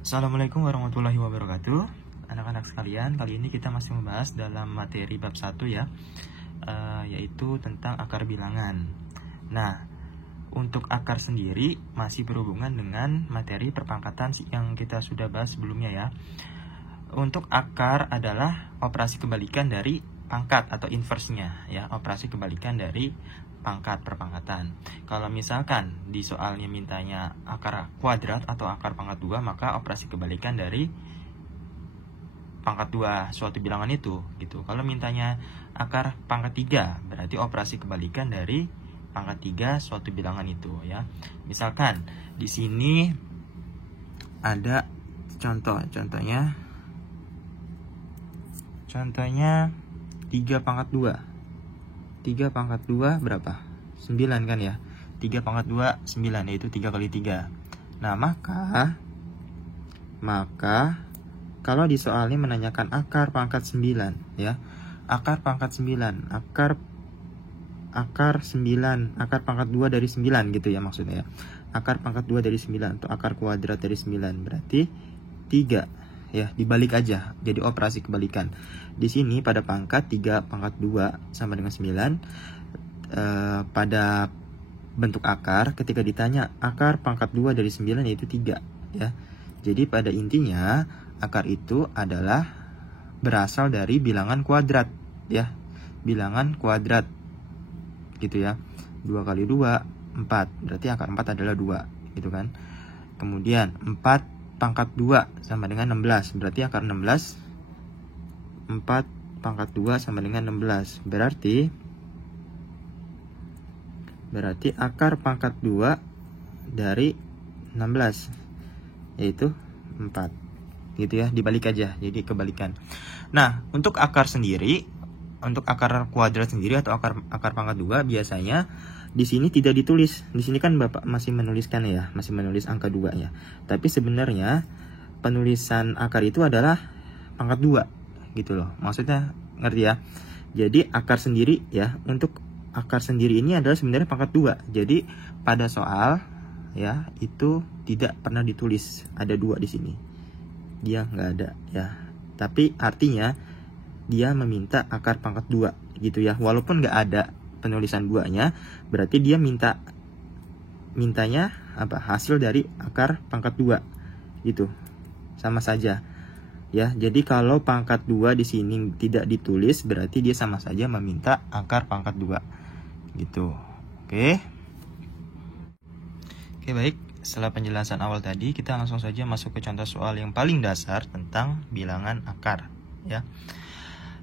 Assalamualaikum warahmatullahi wabarakatuh. Anak-anak sekalian, kali ini kita masih membahas dalam materi bab 1 ya, yaitu tentang akar bilangan. Nah, untuk akar sendiri masih berhubungan dengan materi perpangkatan yang kita sudah bahas sebelumnya ya. Untuk akar adalah operasi kebalikan dari pangkat atau inversnya ya, operasi kebalikan dari pangkat perpangkatan. Kalau misalkan di soalnya mintanya akar kuadrat atau akar pangkat 2, maka operasi kebalikan dari pangkat 2 suatu bilangan itu gitu. Kalau mintanya akar pangkat 3, berarti operasi kebalikan dari pangkat 3 suatu bilangan itu ya. Misalkan di sini ada contohnya 3 pangkat 2. 3 pangkat 2 berapa? 9 kan ya. 3 pangkat 2 9, yaitu 3 kali 3. Nah, maka kalau di soal ini menanyakan akar pangkat 9 ya. Akar pangkat 9, akar 9, akar pangkat 2 dari 9 gitu ya maksudnya ya. Akar pangkat 2 dari 9 atau akar kuadrat dari 9 berarti 3 ya, dibalik aja. Jadi operasi kebalikan. Di sini pada pangkat 3 pangkat 2 sama dengan 9. Pada bentuk akar ketika ditanya akar pangkat 2 dari 9 yaitu 3 ya. Jadi pada intinya akar itu adalah berasal dari bilangan kuadrat ya. Bilangan kuadrat gitu ya. 2 kali 2 4. Berarti akar 4 adalah 2 gitu kan. Kemudian 4 pangkat 2 sama dengan 16. Berarti akar 16. 4 pangkat 2 sama dengan 16. Berarti akar pangkat 2 dari 16 yaitu 4. Gitu ya, dibalik aja. Jadi kebalikan. Nah, untuk akar sendiri, untuk akar kuadrat sendiri atau akar pangkat 2 biasanya di sini tidak ditulis. Di sini kan Bapak masih menuliskan ya, masih menulis angka 2 ya. Tapi sebenarnya penulisan akar itu adalah pangkat 2 gitu loh. Maksudnya ngerti ya? Jadi akar sendiri ya, untuk akar sendiri ini adalah sebenarnya pangkat 2. Jadi pada soal ya itu tidak pernah ditulis ada 2 di sini. Dia nggak ada ya. Tapi artinya dia meminta akar pangkat 2 gitu ya. Walaupun nggak ada penulisan 2-nya, berarti dia mintanya apa? Hasil dari akar pangkat 2 gitu. Sama saja. Ya, jadi kalau pangkat 2 di sini tidak ditulis, berarti dia sama saja meminta akar pangkat 2. Gitu. Oke, baik. Setelah penjelasan awal tadi, kita langsung saja masuk ke contoh soal yang paling dasar tentang bilangan akar, ya.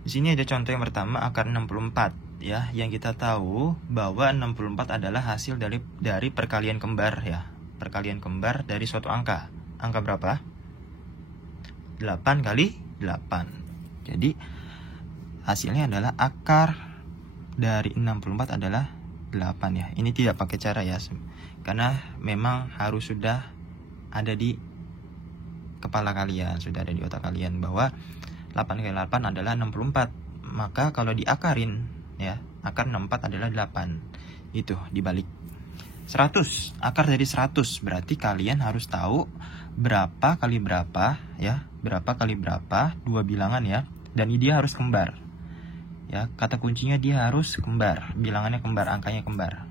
Di sini ada contoh yang pertama, akar 64, ya. Yang kita tahu bahwa 64 adalah hasil dari perkalian kembar, ya. Perkalian kembar dari suatu angka. Angka berapa? 8 kali 8. Jadi hasilnya adalah akar dari 64 adalah 8 ya. Ini tidak pakai cara ya, karena memang harus sudah ada di kepala kalian, sudah ada di otak kalian bahwa 8 kali 8 adalah 64. Maka kalau diakarin ya, akar 64 adalah 8. Itu dibalik. 100, akar dari 100 berarti kalian harus tahu berapa kali berapa ya, berapa kali berapa, 2 bilangan ya, dan dia harus kembar. Ya, kata kuncinya dia harus kembar, bilangannya kembar, angkanya kembar.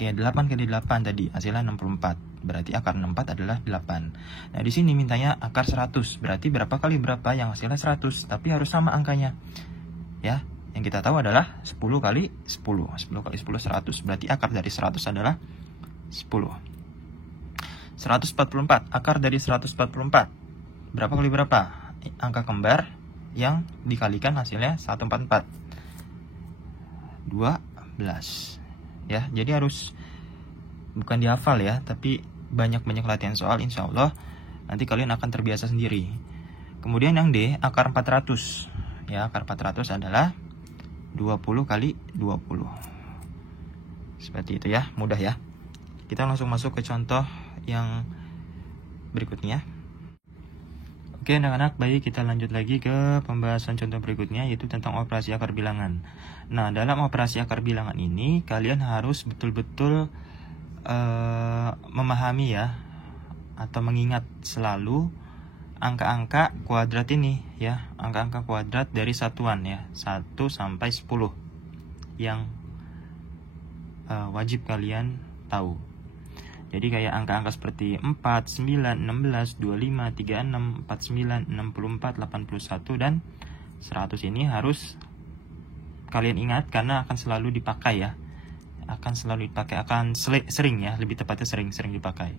Kayak 8 kali 8 tadi, hasilnya 64. Berarti akar 64 adalah 8. Nah, di sini mintanya akar 100. Berarti berapa kali berapa yang hasilnya 100, tapi harus sama angkanya. Ya, yang kita tahu adalah 10 kali 10. 10 kali 10 100. Berarti akar dari 100 adalah 10. 144, akar dari 144. Berapa kali berapa? Angka kembar yang dikalikan hasilnya 144. 12 ya. Jadi harus bukan dihafal ya, tapi banyak-banyak latihan soal, insya Allah nanti kalian akan terbiasa sendiri. Kemudian yang D, akar 400 ya. Akar 400 adalah 20 kali 20. Seperti itu ya, mudah ya. Kita langsung masuk ke contoh yang berikutnya. Oke anak-anak, baik, kita lanjut lagi ke pembahasan contoh berikutnya, yaitu tentang operasi akar bilangan. Nah, dalam operasi akar bilangan ini kalian harus betul-betul memahami ya, atau mengingat selalu angka-angka kuadrat ini ya, angka-angka kuadrat dari satuan ya, 1 sampai 10 yang wajib kalian tahu. Jadi kayak angka-angka seperti 4, 9, 16, 25, 36, 49, 64, 81 dan 100 ini harus kalian ingat karena akan selalu dipakai ya. Akan selalu dipakai, akan sering ya, lebih tepatnya sering dipakai.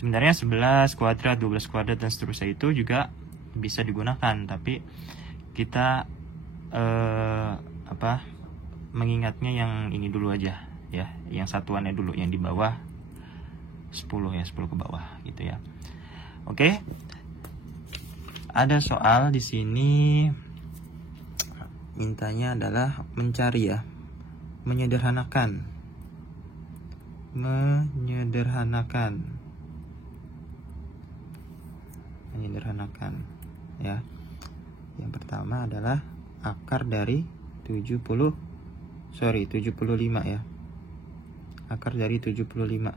Sebenarnya 11 kuadrat, 12 kuadrat dan seterusnya itu juga bisa digunakan, tapi kita mengingatnya yang ini dulu aja ya, yang satuannya dulu, yang di bawah 10 ya, 10 ke bawah gitu ya. Oke. Ada soal di sini mintanya adalah mencari ya, menyederhanakan ya. Yang pertama adalah akar dari 75 ya. Akar dari 75.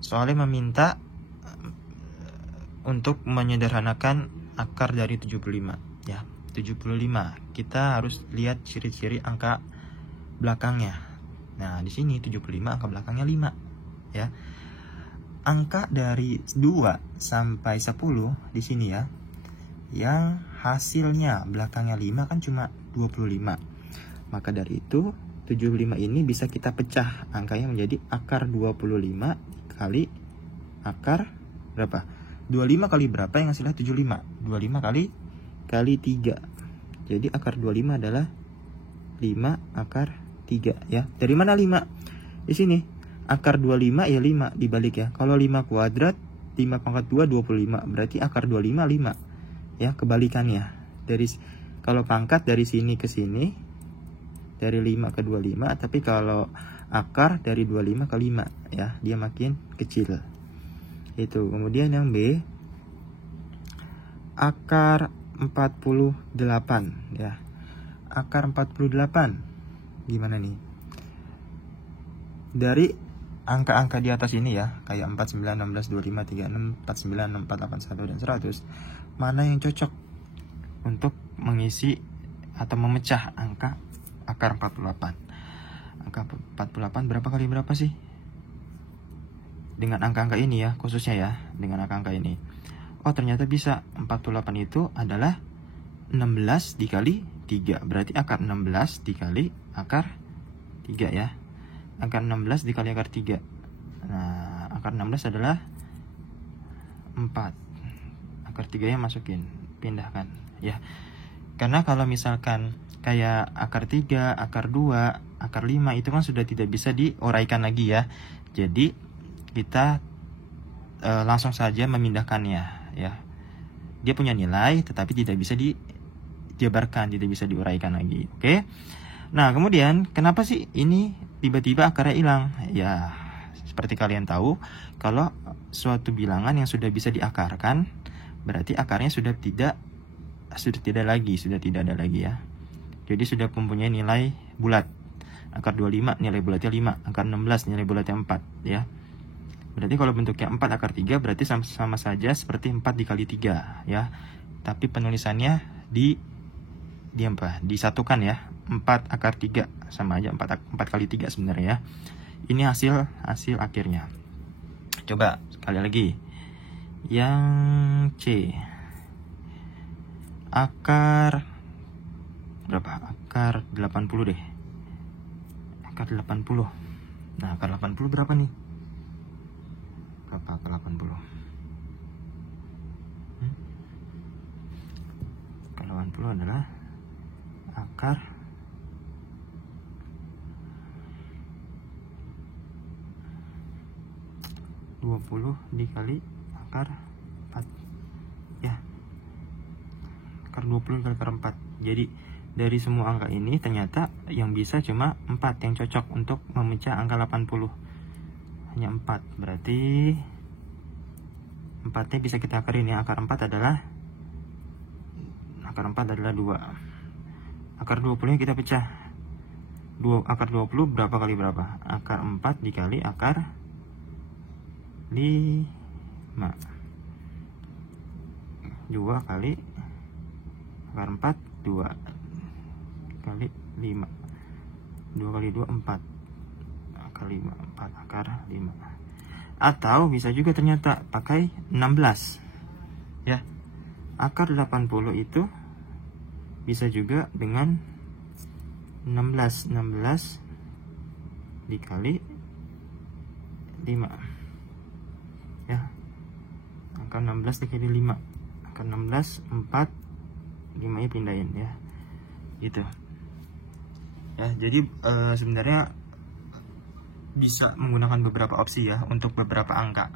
Soalnya meminta untuk menyederhanakan akar dari 75 ya. 75. Kita harus lihat ciri-ciri angka belakangnya. Nah, di sini 75 angka belakangnya 5 ya. Angka dari 2 sampai 10 di sini ya, yang hasilnya belakangnya 5 kan cuma 25. Maka dari itu 75 ini bisa kita pecah angkanya menjadi akar 25 kali akar berapa? 25 kali berapa yang hasilnya 75? 25 kali 3. Jadi akar 25 adalah 5 akar 3 ya. Dari mana 5? Di sini. Akar 25 ya 5 dibalik ya. Kalau 5 kuadrat 5 pangkat 2 25. Berarti akar 25 5. Ya, kebalikannya. Kalau pangkat dari sini ke sini dari 5 ke 25, tapi kalau akar dari 25 ke 5 ya, dia makin kecil. Itu. Kemudian yang B, akar 48 ya. Akar 48 gimana nih? Dari angka-angka di atas ini ya, kayak 49, 16, 25, 36, 49, 64, 81 dan 100, mana yang cocok untuk mengisi atau memecah angka akar 48? Angka 48 berapa kali berapa sih? Dengan angka-angka ini ya, khususnya ya, dengan angka-angka ini. Oh, ternyata bisa. 48 itu adalah 16 dikali 3. Berarti akar 16 dikali akar 3 ya. Akar 16 dikali akar 3. Nah, akar 16 adalah 4. Akar 3 nya masukin, pindahkan ya. Karena kalau misalkan kayak akar 3, akar 2, akar 5 itu kan sudah tidak bisa diuraikan lagi ya. Jadi kita langsung saja memindahkannya ya. Dia punya nilai tetapi tidak bisa dijabarkan, tidak bisa diuraikan lagi. Oke. Nah, kemudian kenapa sih ini tiba-tiba akarnya hilang? Ya, seperti kalian tahu, kalau suatu bilangan yang sudah bisa diakarkan, berarti akarnya sudah tidak ada lagi ya. Jadi sudah mempunyai nilai bulat. Akar 25 nilai bulatnya 5, akar 16 nilai bulatnya 4 ya. Berarti kalau bentuknya 4 akar 3 berarti sama saja seperti 4 dikali 3 ya. Tapi penulisannya disatukan ya. 4 akar 3 sama aja 4 kali 3 sebenarnya ya. Ini hasil akhirnya. Coba sekali lagi. Yang C. Akar berapa? Akar 80 deh. Akar 80. Nah, akar 80 berapa nih? Berapa akar 80? Akar 80 adalah akar 20 dikali akar 4 ya. Akar 20 dikali akar 4. Jadi dari semua angka ini ternyata yang bisa cuma 4 yang cocok untuk memecah angka 80. Hanya 4. Berarti 4-nya bisa kita akarin ya. Akar 4 adalah 2. Akar 20-nya kita pecah. Akar 20 berapa kali berapa? Akar 4 dikali akar 5. 2 kali akar 4, 2 kali 5, 2 kali 2 4 akar 5, 4 akar 5. Atau bisa juga ternyata pakai 16 ya. Akar 80 itu bisa juga dengan 16 dikali 5 ya. Akar 16 dikali 5, akar 16 4, 5 nya pindahin ya, gitu ya. Jadi sebenarnya bisa menggunakan beberapa opsi ya untuk beberapa angka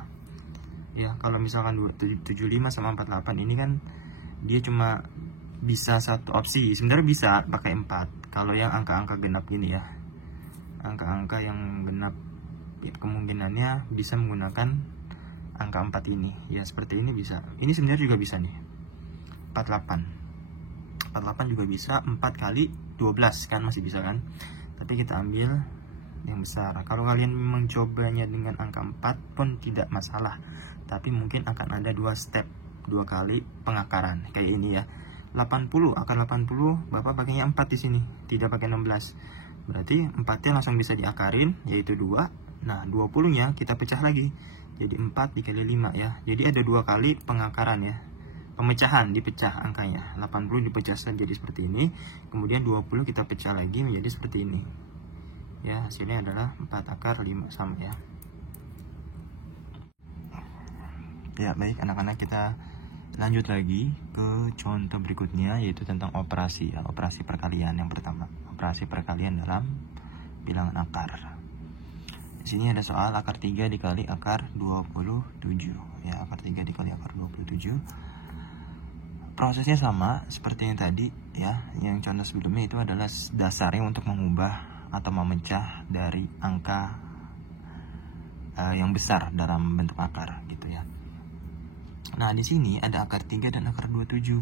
ya. Kalau misalkan 75 sama 48 ini kan dia cuma bisa satu opsi, sebenarnya bisa pakai 4 kalau yang angka-angka genap gini ya. Angka-angka yang genap ya, kemungkinannya bisa menggunakan angka 4 ini ya, seperti ini bisa. Ini sebenarnya juga bisa nih, 48 juga bisa, 4 kali 12 kan masih bisa kan, tapi kita ambil yang besar. Kalau kalian mencobanya dengan angka 4 pun tidak masalah, tapi mungkin akan ada 2 step, 2 kali pengakaran kayak ini ya. 80, akar 80 Bapak pakainya 4 di sini, tidak pakai 16. Berarti 4-nya langsung bisa diakarin yaitu 2. Nah, 20-nya kita pecah lagi. Jadi 4 dikali 5 ya. Jadi ada 2 kali pengakaran ya. Pemecahan, dipecah angkanya. 80 dipecah jadi seperti ini. Kemudian 20 kita pecah lagi menjadi seperti ini. Ya, hasilnya adalah 4 akar 5 sama ya. Ya, baik anak-anak, kita lanjut lagi ke contoh berikutnya, yaitu tentang operasi ya, operasi perkalian. Yang pertama, operasi perkalian dalam bilangan akar. Di sini ada soal akar 3 dikali akar 27 ya, akar 3 dikali akar 27. Prosesnya sama seperti yang tadi ya. Yang contoh sebelumnya itu adalah dasarnya untuk mengubah atau memecah dari angka yang besar dalam bentuk akar gitu ya. Nah, di sini ada akar 3 dan akar 27.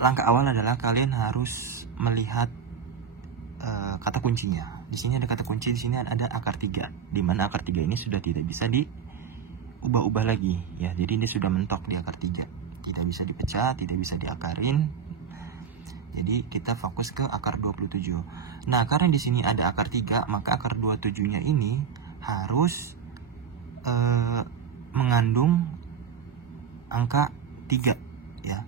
Langkah awal adalah kalian harus melihat kata kuncinya. Di sini ada kata kunci, di sini ada akar 3, di mana akar 3 ini sudah tidak bisa diubah-ubah lagi ya. Jadi ini sudah mentok di akar 3. Tidak bisa dipecah, tidak bisa diakarin. Jadi kita fokus ke akar 27. Nah, karena di sini ada akar 3, maka akar 27-nya ini harus mengandung angka 3 ya.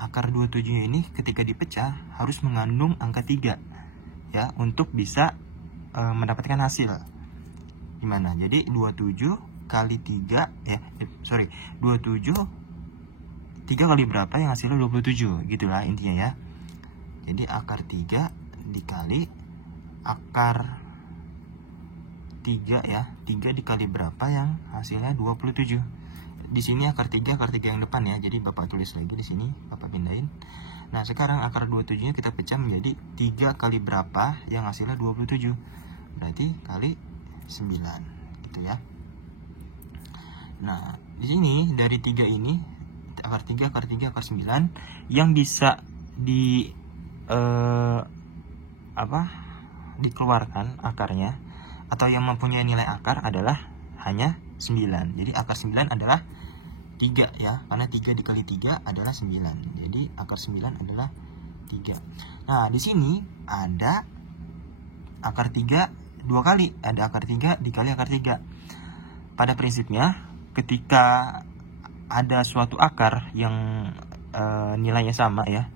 Akar 27 ini ketika dipecah harus mengandung angka 3 ya, untuk bisa mendapatkan hasil. Gimana? Jadi 27 kali 3 ya, 27 3 kali berapa yang hasilnya 27, gitulah intinya ya. Jadi akar 3 dikali akar 3 ya, 3 dikali berapa yang hasilnya 27. Di sini akar 3 yang depan ya, jadi Bapak tulis lagi di sini, Bapak pindahin. Nah, sekarang akar 27-nya kita pecah menjadi 3 kali berapa yang hasilnya 27. Berarti kali 9 gitu ya. Nah, di sini dari 3 ini akar 3 akar 9 yang bisa dikeluarkan akarnya atau yang mempunyai nilai akar adalah hanya 9. Jadi akar 9 adalah 3 ya, karena 3 dikali 3 adalah 9. Jadi akar 9 adalah 3. Nah, di sini ada akar 3 2 kali, ada akar 3 dikali akar 3. Pada prinsipnya ketika ada suatu akar yang nilainya sama ya,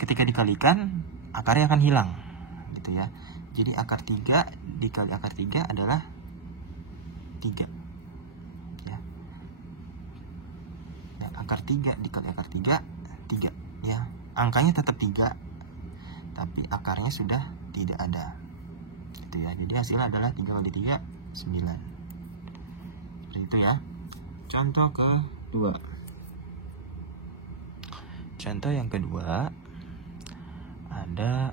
ketika dikalikan akarnya akan hilang gitu ya. Jadi akar 3 dikali akar 3 adalah 3 ya. Dan akar 3 dikali akar 3 3 ya. Angkanya tetap 3 tapi akarnya sudah tidak ada gitu ya. Jadi hasilnya adalah 3 kali 3 9. Seperti itu ya. Contoh kedua. Contoh yang kedua ada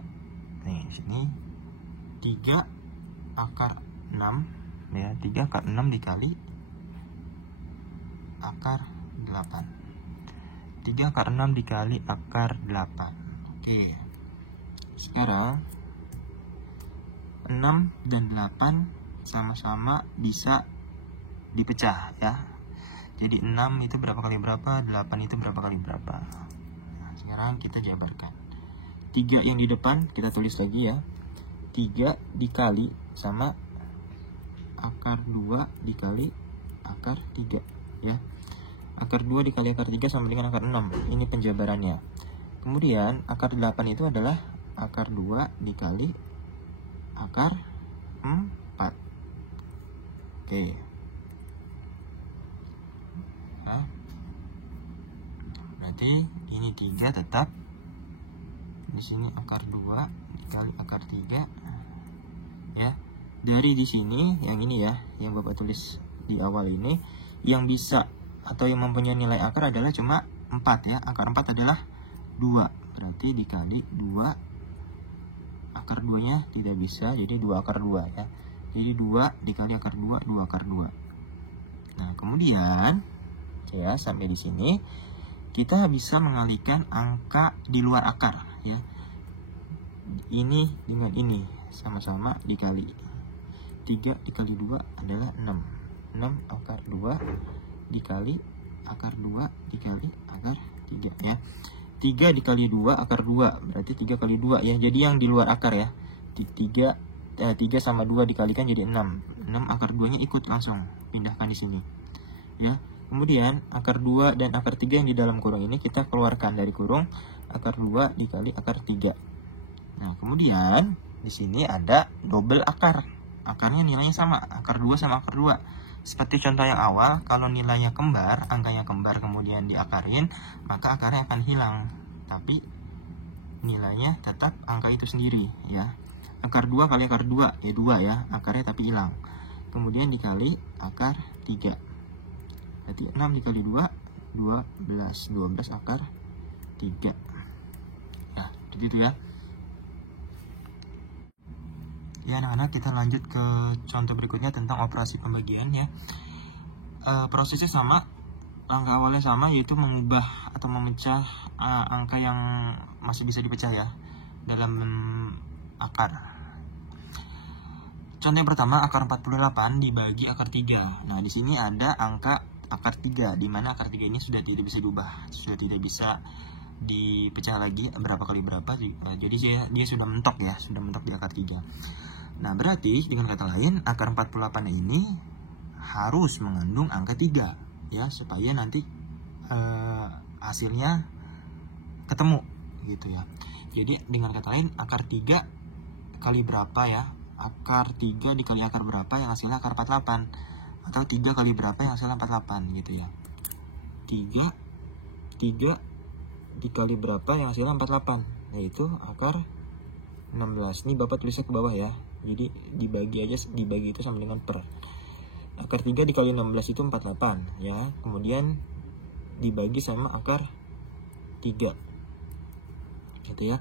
nih sini 3 akar 6 ya, 3 akar 6 dikali akar 8. 3 akar 6 dikali akar 8. Oke. Sekarang 6 dan 8 sama-sama bisa dipecah ya. Jadi 6 itu berapa kali berapa, 8 itu berapa kali berapa. Nah, sekarang kita jabarkan. 3 yang di depan kita tulis lagi ya. 3 dikali sama akar 2 dikali akar 3 ya. Akar 2 dikali akar 3 sama dengan akar 6. Ini penjabarannya. Kemudian akar 8 itu adalah akar 2 dikali akar 4. Oke. Nah, berarti ini 3 tetap. Di sini akar 2 dikali akar 3 ya. Dari di sini yang ini ya, yang Bapak tulis di awal ini, yang bisa atau yang mempunyai nilai akar adalah cuma 4 ya. Akar 4 adalah 2. Berarti dikali 2. Akar 2 nya tidak bisa, jadi 2 akar 2 ya. Jadi 2 dikali akar 2, 2 akar 2. Nah, kemudian ya, sampai di sini kita bisa mengalihkan angka di luar akar ya. Ini dengan ini sama-sama dikali. 3 dikali 2 adalah 6. 6 akar 2 dikali akar 2 dikali akar 3 ya. 3 dikali 2 akar 2, berarti 3 kali 2 ya. Jadi yang di luar akar ya. 3 sama 2 dikalikan jadi 6. 6 akar 2 nya ikut langsung pindahkan di sini ya. Kemudian akar 2 dan akar 3 yang di dalam kurung ini kita keluarkan dari kurung. Akar 2 dikali akar 3. Nah, kemudian di sini ada double akar. Akarnya nilainya sama, akar 2 sama akar 2. Seperti contoh yang awal, kalau nilainya kembar, angkanya kembar kemudian diakarin, maka akarnya akan hilang. Tapi nilainya tetap angka itu sendiri ya. Akar 2 kali akar 2 ya 2 ya, akarnya tapi hilang. Kemudian dikali akar 3. Berarti 6 dikali 2 12 akar 3. Ya, begitu ya. Ya anak-anak, kita lanjut ke contoh berikutnya tentang operasi pembagian ya. Prosesnya sama, angka awalnya sama, yaitu mengubah atau memecah angka yang masih bisa dipecah ya dalam akar. Contoh yang pertama, akar 48 dibagi akar 3. Nah, di sini ada angka akar 3, di mana akar 3 ini sudah tidak bisa diubah, sudah tidak bisa dipecah lagi berapa kali berapa. Jadi dia sudah mentok ya, sudah mentok di akar 3. Nah, berarti dengan kata lain akar 48 ini harus mengandung angka 3 ya, supaya nanti hasilnya ketemu gitu ya. Jadi dengan kata lain akar 3 kali berapa ya? Akar 3 dikali akar berapa yang hasilnya akar 48, atau 3 kali berapa yang hasilnya 48 gitu ya. 3 dikali berapa yang hasilnya 48, yaitu akar 16. Ini Bapak tulisnya ke bawah ya. Jadi dibagi itu sama dengan per. Akar 3 dikali 16 itu 48 ya. Kemudian dibagi sama akar 3. Gitu ya.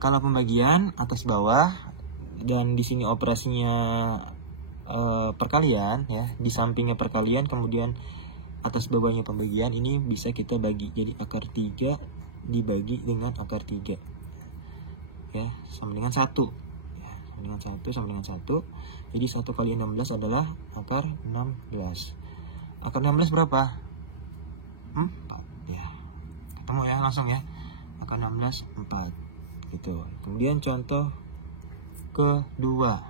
Kalau pembagian atas bawah dan di sini operasinya perkalian ya, di sampingnya perkalian kemudian atas bawahnya pembagian, ini bisa kita bagi. Jadi akar 3 dibagi dengan akar 3 ya, sama dengan 1 ya, sama dengan 1. Jadi 1 kali 16 adalah akar 16. Akar 16 berapa? 4 ya. Ketemu ya langsung ya. Akar 16 4 gitu. Kemudian contoh kedua,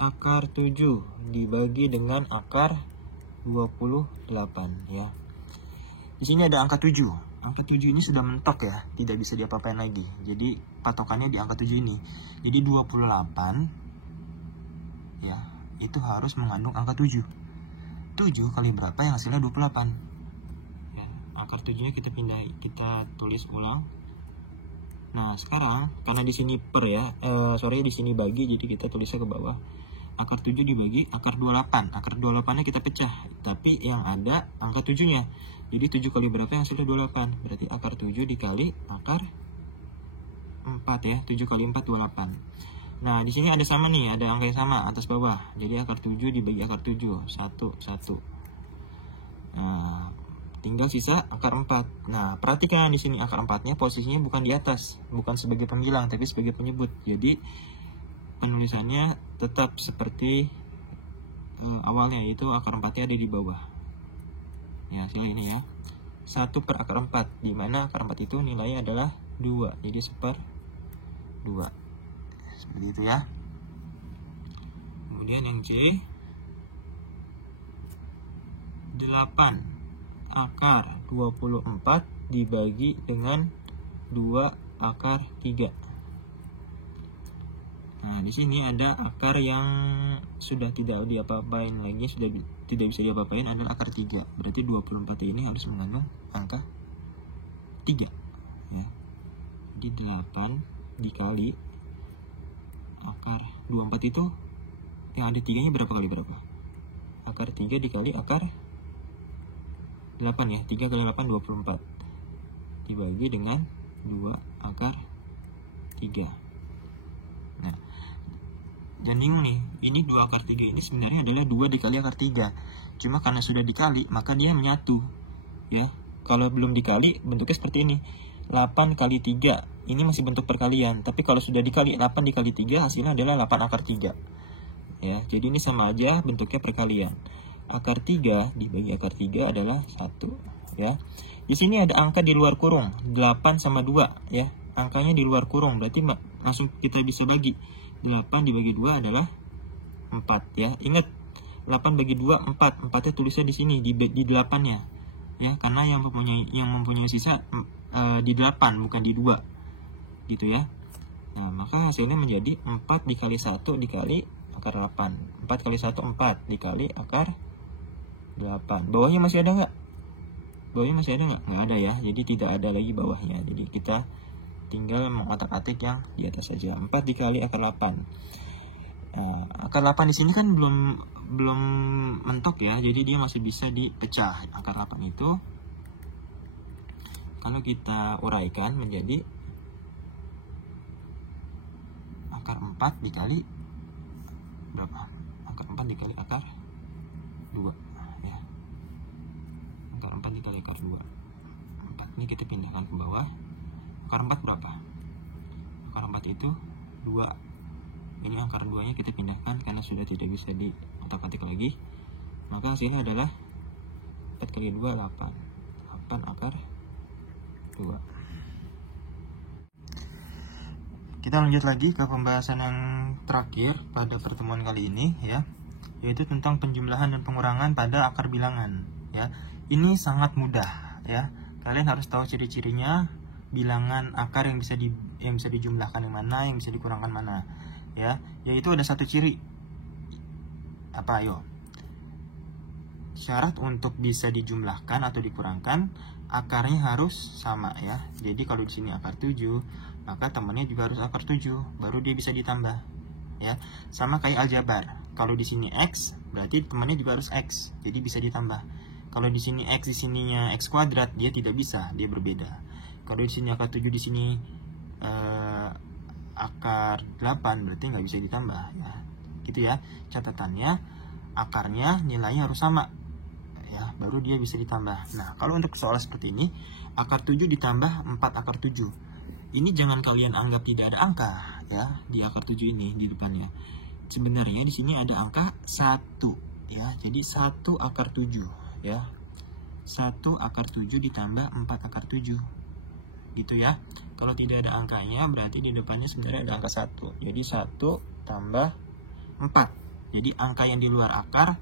akar 7 dibagi dengan akar 28 ya. Di sini ada angka 7. Angka 7 ini sudah mentok ya, tidak bisa diapa-apain lagi. Jadi patokannya di angka 7 ini. Jadi 28 ya, itu harus mengandung angka 7. 7 kali berapa yang hasilnya 28 ya. Akar 7 nya kita tulis ulang. Nah, sekarang karena di sini per ya, di sini bagi, jadi kita tulisnya ke bawah. Akar 7 dibagi akar 28. Akar 28 nya kita pecah, tapi yang ada angka 7 nya. Jadi 7 kali berapa yang hasilnya 28? Berarti akar 7 dikali akar 4 ya. 7 kali 4 28. Nah, di sini ada sama nih, ada angka yang sama atas bawah. Jadi akar 7 dibagi akar 7, 1. Nah, tinggal sisa akar 4. Nah, perhatikan di sini akar 4-nya posisinya bukan di atas, bukan sebagai pembilang tapi sebagai penyebut. Jadi penulisannya tetap seperti awalnya, itu akar 4-nya ada di bawah Ya, hasilnya ini ya. 1 per akar 4, di mana akar 4 itu nilainya adalah 2. Jadi 1/2. Seperti itu ya. Kemudian yang C, 8 akar 24 dibagi dengan 2 akar 3. Nah, di sini ada akar yang sudah tidak diapa-apain lagi, sudah tidak bisa diapa-apain, adalah akar 3. Berarti 24 ini harus mengandung angka 3. Ya. Jadi 8 dikali akar 24 itu yang ada 3-nya berapa kali berapa? Akar 3 dikali akar 8 ya. 3 kali 8 24. Dibagi dengan 2 akar 3. Nah, dan bingung nih, ini 2 akar 3 ini sebenarnya adalah 2 dikali akar 3. Cuma karena sudah dikali, maka dia menyatu. Ya, kalau belum dikali, bentuknya seperti ini. 8 kali 3, ini masih bentuk perkalian. Tapi kalau sudah dikali, 8 dikali 3, hasilnya adalah 8 akar 3. Ya, jadi ini sama aja bentuknya perkalian. Akar 3 dibagi akar 3 adalah 1. Ya, di sini ada angka di luar kurung, 8 sama 2. Ya, angkanya di luar kurung, berarti langsung kita bisa bagi. 8 dibagi 2 adalah 4 ya. Ingat, 8 bagi 2 4. 4-nya tulisnya di sini di 8-nya. Ya, karena yang mempunyai sisa di 8 bukan di 2. Gitu ya. Nah, maka hasilnya menjadi 4 dikali 1 dikali akar 8. 4 kali 1 4 dikali akar 8. Bawahnya masih ada enggak? Bawahnya masih ada enggak? Enggak ada ya. Jadi tidak ada lagi bawahnya. Jadi kita tinggal mengotak-atik yang di atas saja. 4 dikali akar 8. Nah, akar 8 di sini kan belum mentok ya. Jadi dia masih bisa dipecah. Akar 8 itu kalau kita uraikan menjadi akar 4 dikali berapa? Akar 4 dikali akar 2 ya. Akar 4 dikali akar 2. 4 ini kita pindahkan ke bawah. Akar 4 berapa? Akar 4 itu 2. Ini akar 2-nya kita pindahkan karena sudah tidak bisa diotak-atik lagi. Maka hasilnya adalah 4 kali 2 8. 8 akar 2. Kita lanjut lagi ke pembahasan yang terakhir pada pertemuan kali ini ya, yaitu tentang penjumlahan dan pengurangan pada akar bilangan ya. Ini sangat mudah ya. Kalian harus tahu ciri-cirinya bilangan akar yang bisa dijumlahkan yang mana, yang bisa dikurangkan mana ya. Yaitu ada satu ciri. Apa ayo? Syarat untuk bisa dijumlahkan atau dikurangkan, akarnya harus sama ya. Jadi kalau di sini akar 7, maka temannya juga harus akar 7, baru dia bisa ditambah ya. Sama kayak aljabar. Kalau di sini x, berarti temannya juga harus x, jadi bisa ditambah. Kalau di sini x, di sininya x kuadrat, dia tidak bisa, dia berbeda. Kalau di sini akar 7, di sini akar 8, berarti nggak bisa ditambah ya. Gitu ya. Catatannya, akarnya nilainya harus sama ya, baru dia bisa ditambah. Nah, kalau untuk soal seperti ini, akar 7 ditambah 4 akar 7. Ini jangan kalian anggap tidak ada angka ya di akar 7 ini di depannya. Sebenarnya di sini ada angka 1 ya. Jadi 1 akar 7 ya. 1 akar 7 ditambah 4 akar 7. Gitu ya. Kalau tidak ada angkanya berarti di depannya sebenarnya ada angka 1. Jadi 1 tambah 4. Jadi angka yang di luar akar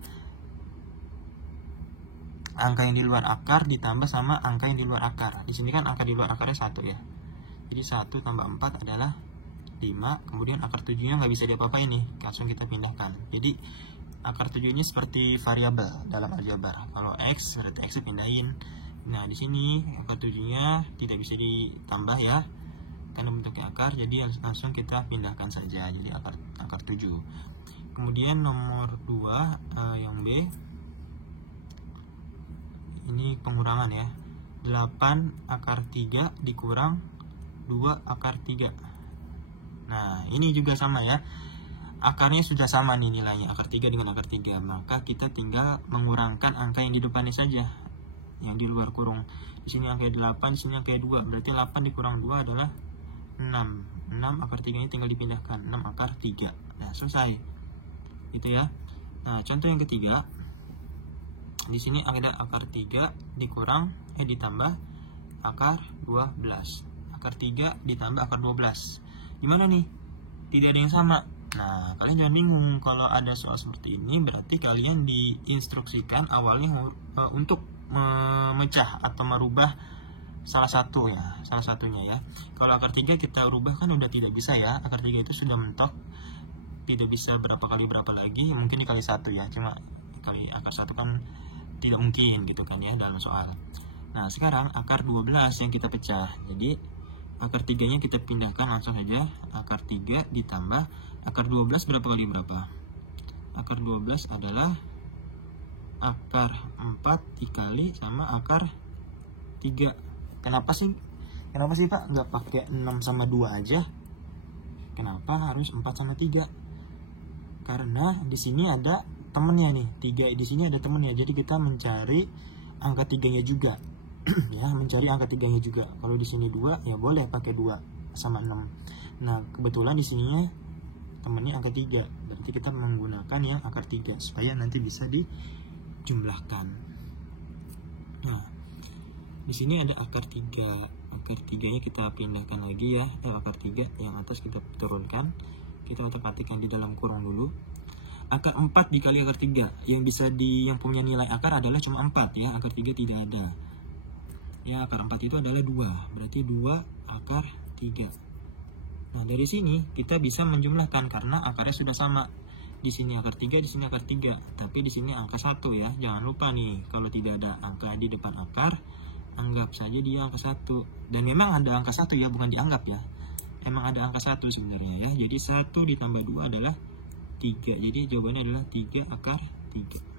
ditambah sama angka yang di luar akar. Di sini kan angka di luar akarnya 1 ya. Jadi 1 tambah 4 adalah 5. Kemudian akar 7-nya nggak bisa diapa-apain nih, langsung kita pindahkan. Jadi akar 7 ini seperti variabel dalam aljabar. Kalau x, berarti x pindahin. Nah, di sini akar 7-nya tidak bisa ditambah ya, karena bentuknya akar, jadi langsung kita pindahkan saja. Jadi akar 7. Kemudian nomor 2 yang B, ini pengurangan ya. 8 akar 3 dikurang 2 akar 3. Nah, ini juga sama ya. Akarnya sudah sama nih nilainya, akar 3 dengan akar 3. Maka kita tinggal mengurangkan angka yang di depannya saja, yang di luar kurung. Di sini angka 8, di sini angka 2. Berarti 8 dikurang 2 adalah 6. 6 akar 3 ini tinggal dipindahkan, 6 akar 3. Nah, selesai. Gitu ya. Nah, contoh yang ketiga. Di sini ada akar 3 ditambah akar 12. Akar 3 ditambah akar 12. Gimana nih? Tidak ada yang sama. Nah, kalian jangan bingung kalau ada soal seperti ini, berarti kalian diinstruksikan awalnya untuk memecah atau merubah salah satunya ya. Kalau akar 3 kita rubah kan udah tidak bisa ya. Akar 3 itu sudah mentok. Tidak bisa berapa kali lagi, mungkin dikali 1 ya. Cuma kali akar 1 kan tidak mungkin gitu kan ya dalam soal. Nah, sekarang akar 12 yang kita pecah. Jadi akar 3-nya kita pindahkan langsung saja. Akar 3 ditambah akar 12 berapa kali berapa? Akar 12 adalah akar 4 dikali sama akar 3. Kenapa sih Pak nggak pakai 6 sama 2 aja? Kenapa harus 4 sama 3? Karena di sini ada temennya nih, 3 di sini ada temennya. Jadi kita mencari angka 3-nya juga. Ya, mencari angka 3-nya juga. Kalau di sini 2, ya boleh pakai 2 sama 6. Nah, kebetulan di sininya temennya angka 3. Berarti kita menggunakan yang akar 3 supaya nanti bisa dijumlahkan. Nah, di sini ada akar 3. Akar 3-nya kita pindahkan lagi ya. Akar 3 yang atas kita turunkan. Kita otak-atikkan di dalam kurung dulu. Akar 4 dikali akar 3. Yang punya nilai akar adalah cuma 4 ya. Akar 3 tidak ada. Ya, akar 4 itu adalah 2. Berarti 2 akar 3. Nah, dari sini kita bisa menjumlahkan karena akarnya sudah sama. Di sini akar 3, di sini akar 3. Tapi di sini angka 1 ya. Jangan lupa nih, kalau tidak ada angka di depan akar, anggap saja dia angka 1. Dan memang ada angka 1 ya, bukan dianggap ya. Emang ada angka 1 sebenarnya ya. Jadi 1 ditambah 2 adalah 3. Jadi jawabannya adalah 3 akar 3.